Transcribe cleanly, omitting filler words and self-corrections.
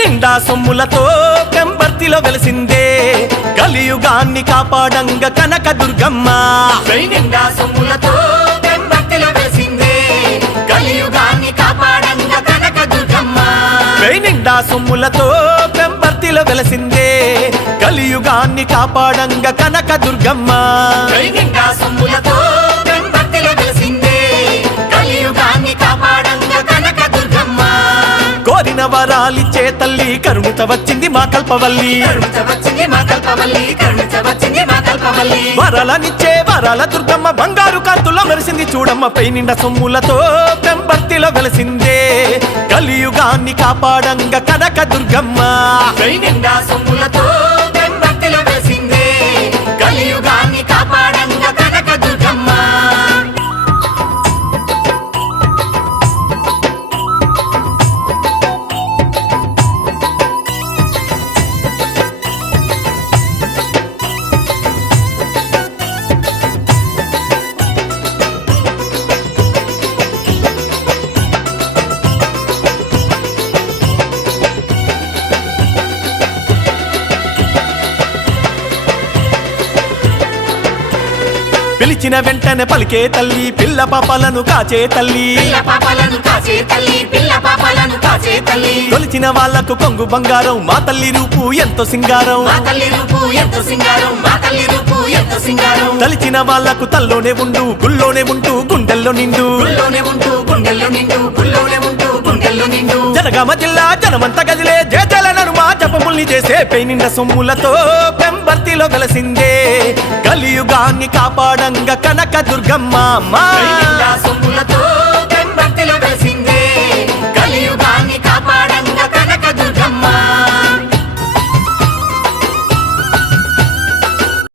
నిండా సొమ్ములతో పెంబర్తిలో వెలసిందే కలియుగాన్ని కాపాడంగ కనక దుర్గమ్మ. నిండా సొమ్ములతో పెంబర్తిలో వెలసిందే కలియుగాన్ని కాపాడంగ కనక దుర్గమ్మ. నిండా సొమ్ములతో పెంబర్తిలో వెలసిందే కలియుగాన్ని కాపాడంగ కనక దుర్గమ్మ. నిండా సొమ్ములతో పెంబర్తిలో వెలసిందే కలియుగాన్ని కాపాడంగ కనక దుర్గమ్మ. కోరిన వరాలిచ్చే తల్లి కరుణిత వచ్చింది మా కల్పవల్లి. వరాలనిచ్చే వరాల దుర్గమ్మ బంగారు కాంతులో మెరిసింది చూడమ్మ. పై నిండా సొమ్ములతో పెంబర్తిలో వెలసిందే కలియుగాన్ని కాపాడంగ కనక దుర్గమ్మ. నిండా సొమ్ములతో పెంబర్తిలో వెలసిందే కలియుగాన్ని కాపాడంగ కనక దుర్గమ్మ. పిలిచిన వెంటనే పలికే తల్లి పిల్ల పాపాలను కాచే తల్లి. కొలిచిన వాళ్లకు కొంగు బంగారం మా తల్లి రూపు ఎంతో సింగారం. తలిచిన వాళ్లకు తల్లోనే ఉండు గుల్లోనే ఉంటూ గుండెల్లో నిండు. జనగామ జిల్లా జనమంత గదిలే జేజల నడుమ జపముల్ని చేసే పై నిండా సొమ్ములతో పెంబర్తిలో వెలసిందే కలియుగాన్ని కాపాడంగ కనక దుర్గమ్మ.